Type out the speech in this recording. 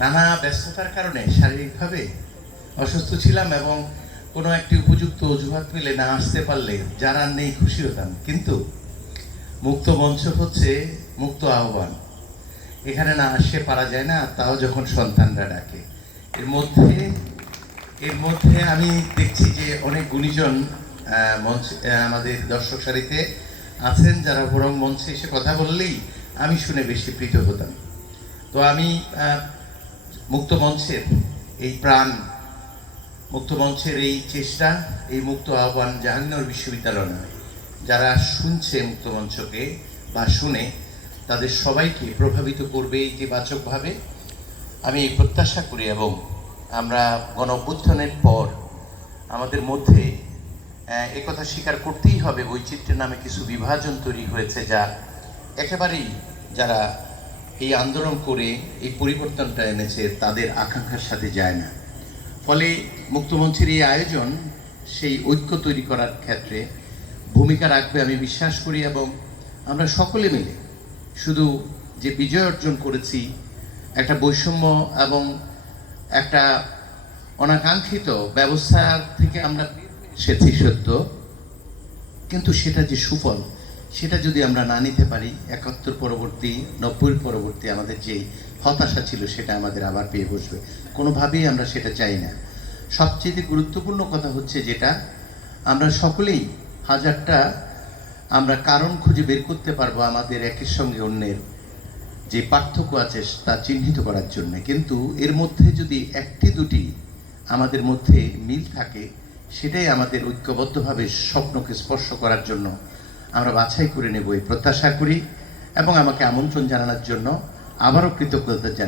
নানা ব্যস্ততার কারণে শারীরিকভাবে অসুস্থ ছিলাম এবং কোনো একটি উপযুক্ত অজুহাত মিলে না আসতে পারলে যারা নেই খুশি হতাম। কিন্তু মুক্ত মঞ্চ হচ্ছে মুক্ত আহ্বান, এখানে না আসতে পারা যায় না, তাও যখন সন্তানরা ডাকে। এর মধ্যে আমি দেখছি যে অনেক গুণীজন মঞ্চ আমাদের দর্শক সারিতে আছেন, যারা বরং মঞ্চে এসে কথা বললেই আমি শুনে বেশি প্রীত হতাম। তো আমি মুক্ত মঞ্চের এই প্রাণ, মুক্ত মঞ্চের এই চেষ্টা, এই মুক্ত আহ্বান জাহাঙ্গীরনগর বিশ্ববিদ্যালয় নয়, যারা শুনছে মুক্ত মঞ্চকে বা শুনে তাদের সবাইকে প্রভাবিত করবে ইতিবাচকভাবে আমি প্রত্যাশা করি। এবং আমরা গণ অভ্যুত্থানের পর আমাদের মধ্যে একথা স্বীকার করতেই হবে, বৈচিত্র্যের নামে কিছু বিভাজন তৈরি হয়েছে, যা একেবারেই যারা এই আন্দোলন করে এই পরিবর্তনটা এনেছে তাদের আকাঙ্ক্ষার সাথে যায় না। ফলে মুক্তমঞ্চের এই আয়োজন সেই ঐক্য তৈরি করার ক্ষেত্রে ভূমিকা রাখবে আমি বিশ্বাস করি। এবং আমরা সকলে মিলে শুধু যে বিজয় অর্জন করেছি, একটা বৈষম্য এবং একটা অনাকাঙ্ক্ষিত ব্যবস্থার থেকে আমরা এসেছি সত্য, কিন্তু সেটা যে সুফল, সেটা যদি আমরা না নিতে পারি, ৭১ পরবর্তী ৯০ পরবর্তী আমাদের যে হতাশা ছিল সেটা আমাদের আবার পেয়ে বসবে। কোনোভাবেই আমরা সেটা চাই না। সবচেয়ে গুরুত্বপূর্ণ কথা হচ্ছে যেটা, আমরা সকলেই হাজারটা আমরা কারণ খুঁজে বের করতে পারবো আমাদের একের সঙ্গে অন্যের যে পার্থক্য আছে তা চিহ্নিত করার জন্য, কিন্তু এর মধ্যে যদি একটি দুটি আমাদের মধ্যে মিল থাকে, সেটাই আমাদের ঐক্যবদ্ধভাবে স্বপ্নকে স্পর্শ করার জন্য আমরা বাছাই করে নেব এই প্রত্যাশা করি। এবং আমাকে আমন্ত্রণ জানানোর জন্য আবারও কৃতজ্ঞতা জানাই।